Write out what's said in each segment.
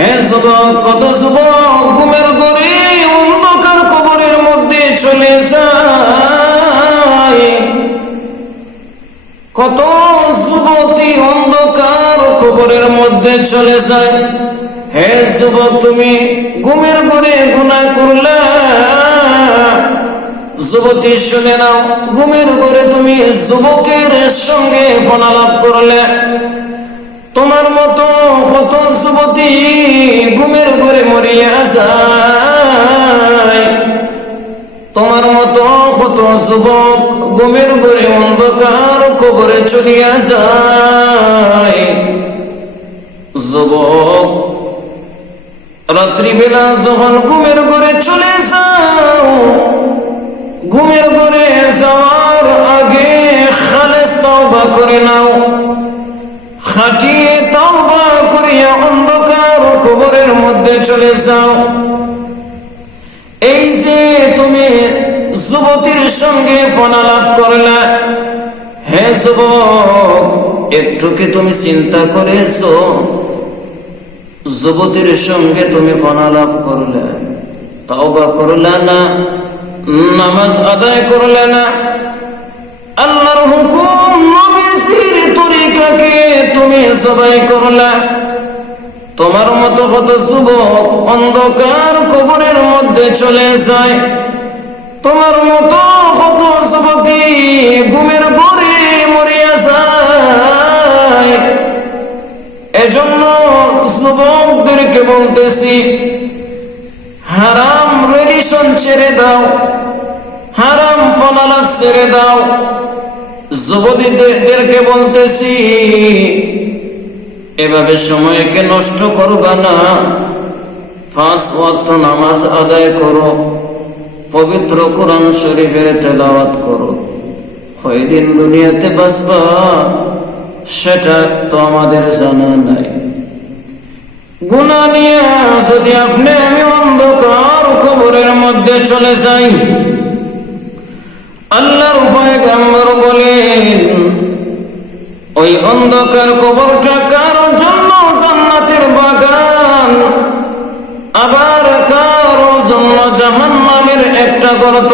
হে যুবক, কত যুবক ঘুমের গড়ে অন্ধকার কবরের মধ্যে চলে যায়। কত যুবতী অন্ধকার কবরের মধ্যে চলে যায়। হে যুবক, তুমি ঘুমের ঘরে গুণা করলে? যুবতী, শুনে নাও, ঘুমের ঘরে তুমি যুবকের সঙ্গে ফোনালাপ করলে। মরিয়া যায়। তোমার মতো কত যুবক ঘুমের ঘরে অন্ধকার কবরে চলিয়া যায়। যুবক, রাত্রিবেলা যখন ঘুমের ঘরে চলে যাও, ঘুমের ঘরে যাওয়ার আগে খালেস তওবা করে নাও। খাটিয়ে তওবা করিয়া অন্ধকার কবরের মধ্যে চলে যাও। এই যে তুমি যুবতীর সঙ্গে ফোনালাপ করলা, হে যুবক, একটু কি তুমি চিন্তা করেছ? যুবতীর সঙ্গে তুমি ফোনালাপ করলে, তওবা করলে না, নামাজ আদায় করলে না? আল্লাহর হুকুম নবীজির তরিকাকে তুমি সবাই করলা। তোমার মতো কত যুবক অন্ধকার কবরের মধ্যে চলে যায়। তোমার মতো কত যুবতী ঘুমের ঘরে মরিয়া যায়। এজন্য যুবকদেরকে বলতেছি, হারাম রিলেশন ছেড়ে দাও, হারাম ফলালাপ ছেড়ে দাও। যুবতীদেরকে বলতেছি এভাবে সময়কে নষ্ট করবা না। পাঁচ ওয়াক্ত নামাজ আদায় করো, পবিত্র কোরআন শরীফের তেলাওয়াত করো। কয়দিন দুনিয়াতে বাঁচবা, সেটা তো আমাদের জানা নাই। গুণা নিয়ে যদি আপনি আমি অন্ধকার কবরের মধ্যে চলে যাই, আল্লাহর ভয় গাম্বর বলেন ওই অন্ধকার কবরটা কার জন্য জান্নাতের বাগান? আবার কার জন্য জাহান্নামের একটা গর্ত?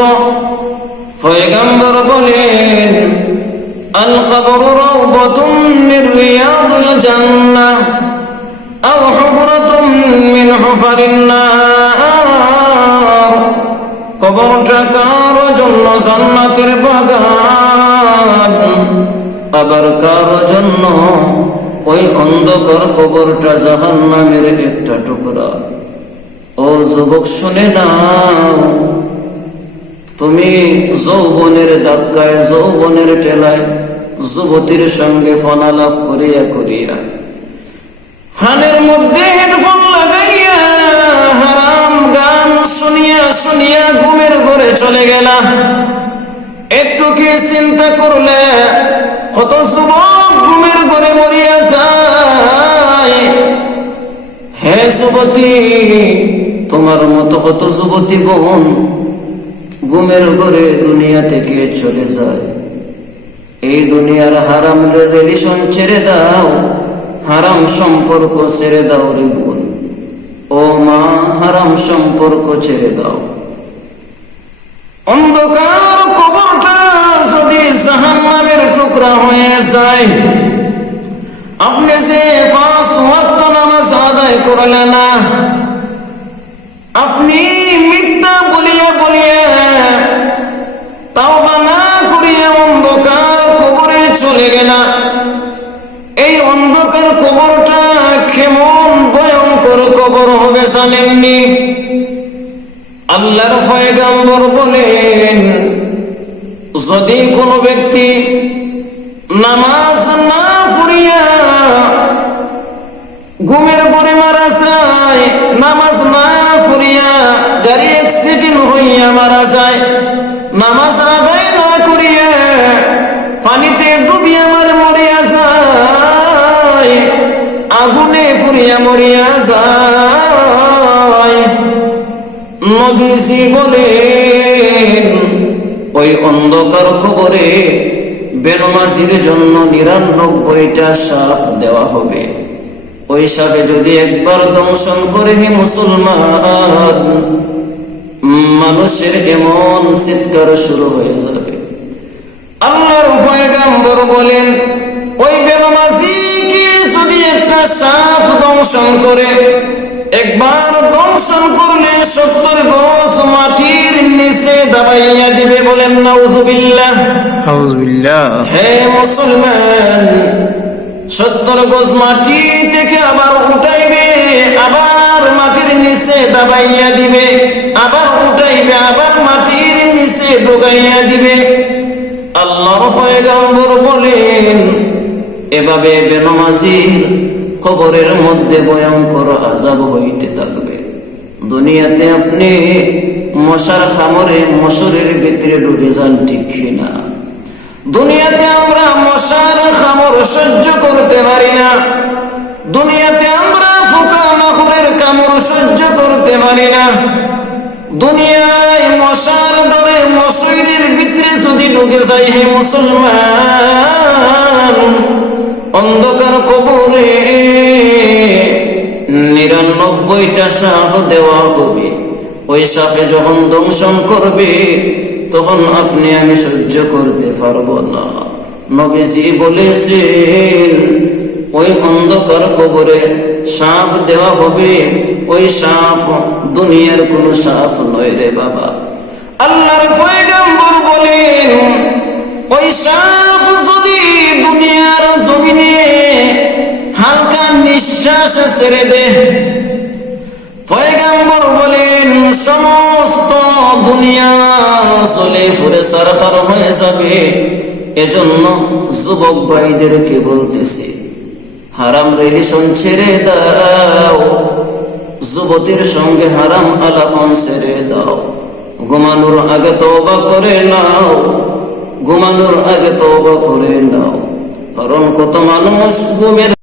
আল কবরটা কার জন্য জান্নাতের বাগান? আবার কার জন্য? ওই অন্ধকার কবরটা জাহান্নামের একটা টুকরা। ও যুবক, শুনে নাও। তুমি যৌবনের ধাক্কায়, যৌবনের টেলায় যুবতীর সঙ্গে ফনালাভ করিয়া করিয়া। খানের মধ্যে হেডফোন লাগাইয়া হারাম গান শুনিয়া শুনিয়া ঘুমের ঘরে চলে গেলা। একটু কি চিন্তা করলে কত যুবক ঘুমের মরিয়া যায়। হে যুবতী, তোমার মতো কত যুবতী বোন ঘুমের ঘরে দুনিয়া থেকে চলে যায়। এই দুনিয়ার হারাম রিলেশন ছেড়ে দাও, হারাম সম্পর্ক ছেড়ে দাও রে বোন। ও মা, হারাম সম্পর্ক ছেড়ে দাও। অন্ধকার জাহান্নামের টুকরা হয়ে যায়। আপনি যে পাঁচ ওয়াক্ত নামাজ আদায় করলেন না, আপনি মিথ্যা বলিয়া বলিয়া তাও না করিয়া অন্ধকার কবরে চলে গেলা এই অন্ধকার কবরটা কেমন ভয়ঙ্কর কবর হবে জানেননি? আল্লাহর পয়গাম্বর বলেন যদি কোনো ব্যক্তি নামাজ না পড়িয়া ঘুমের পরে মারা যায়, নামাজ না পড়িয়া গাড়ি অ্যাক্সিডেন্ট হইয়া মারা যায়, নামাজ আদায় না করিয়া পানিতে ডুবিয়া মারে মরিয়া যায়, আগুনে পুড়িয়া মরিয়া যায়। নবীজি বলেন ওই অন্ধকার কবরে বেনমাজির জন্য নিরানব্বইটা সাপ দেওয়া হবে। ওই সাপে যদি একবার দংশন করে হে মুসলমান, মানুষের এমন চিৎকার শুরু হয়ে যাবে। আল্লাহর পয়গাম্বর বলেন, ওই বেনামাজিকে যদি একটা সাপ দংশন করে, একবার দংশন করলে সত্তর গজ মাটির নিচে দাবাইয়া দিবে বলেন নাউজুবিল্লাহ। আউজবিল্লাহ হে মুসলমান সত্তর গজ মাটি থেকে আবার উঠাইবে আবার মাটির নিচে দাবাইয়া দিবে আবার উঠাইবে আবার মাটির নিচে ঢোকাইয়া দিবে। আল্লাহর পয়গম্বর বলেন এভাবে বেনমাজির কবরের মধ্যে ভয়ঙ্কর আজাব হইতে থাকবে। দুনিয়াতে আপনি মশার খামরে মশরের ভিতরে ঢুকে যান ঠিক না দুনিয়াতে আমরা মশার খামর সহ্য করতে পারি না। দুনিয়াতে আমরা ফোকা মাখরের কামড় সহ্য করতে পারি না। দুনিয়ায় মশার ডরে মসজিদের ভিতরে যদি ঢুকে যাই হে মুসলমান, অন্ধকার কবরে নিরানব্বইটা সাপ দেওয়া হবে। ওই সাপে যখন দংশন করবে, তখন আপনি আমি সহ্য করতে পারব না। নবীজি বলেছেন, ওই অন্ধকার কবরে সাপ দেওয়া হবে, ওই সাপ দুনিয়ার কোনো সাপ নয় রে বাবা। আল্লাহর পয়গাম্বর বলেন, ওই সাপ যদি দুনিয়ার জমিনে হালকা নিঃশ্বাস ছেড়ে দে ফুরে সারখার হয়ে যাবে। এজন্য যুবক ভাইদেরকে বলতেছি, হারাম রিলেশন ছেড়ে দাও। যুবতীর সঙ্গে হারাম আলাপন ছেড়ে দাও। ঘুমানোর আগে তওবা করে নাও। ঘুমানোর আগে তওবা করে নাও। কারণ কত মানুষ ঘুমের